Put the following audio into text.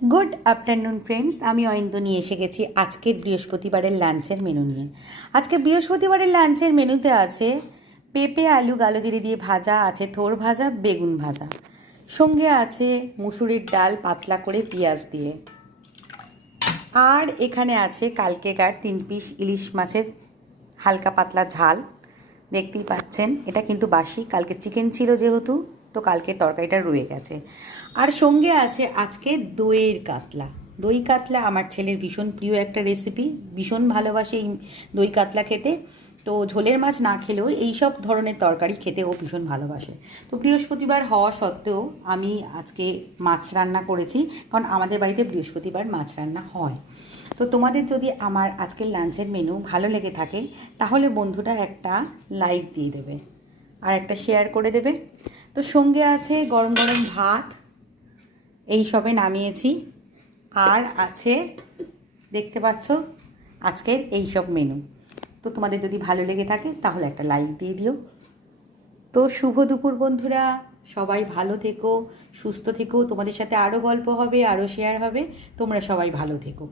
Good afternoon friends. আমি অয়ন্ত নিয়ে এসে গেছি আজকের বৃহস্পতিবারের লাঞ্চের মেনু নিয়ে। আজকে বৃহস্পতিবারের লাঞ্চের মেনুতে আছে পেঁপে আলু কালো জিরে দিয়ে ভাজা, আছে থোড় ভাজা, বেগুন ভাজা, সঙ্গে আছে মুসুরির ডাল পাতলা করে পেঁয়াজ দিয়ে, আর এখানে আছে কালকেকার 3 পিস ইলিশ মাছের হালকা পাতলা ঝাল। দেখতেই পাচ্ছেন এটা কিন্তু বাসি, কালকে চিকেন ছিল যেহেতু, তো কালকে তরকারিটা রয়ে গেছে। আর সঙ্গে আছে আজকে দইয়ের কাতলা। দই কাতলা আমার ছেলের ভীষণ প্রিয় একটা রেসিপি, ভীষণ ভালোবাসে এই দই কাতলা খেতে। তো ঝোলের মাছ না খেলেও এই সব ধরনের তরকারি খেতে ও ভীষণ ভালোবাসে। তো বৃহস্পতিবার হওয়া সত্ত্বেও আমি আজকে মাছ রান্না করেছি, কারণ আমাদের বাড়িতে বৃহস্পতিবার মাছ রান্না হয়। তো তোমাদের যদি আমার আজকের লাঞ্চের মেনু ভালো লেগে থাকে তাহলে বন্ধুরা একটা লাইক দিয়ে দেবে আর একটা শেয়ার করে দেবে। তো সঙ্গে আছে গরম গরম ভাত, এই সবে নামিয়েছি, আর আছে দেখতে পাচ্ছ আজকের এই সব মেনু। তো তোমাদের যদি ভালো লেগে থাকে তাহলে একটা লাইক দিয়ে দিও। তো শুভ দুপুর বন্ধুরা, সবাই ভালো থেকো, সুস্থ থেকো, তোমাদের সাথে আরও গল্প হবে, আরও শেয়ার হবে, তোমরা সবাই ভালো থেকো।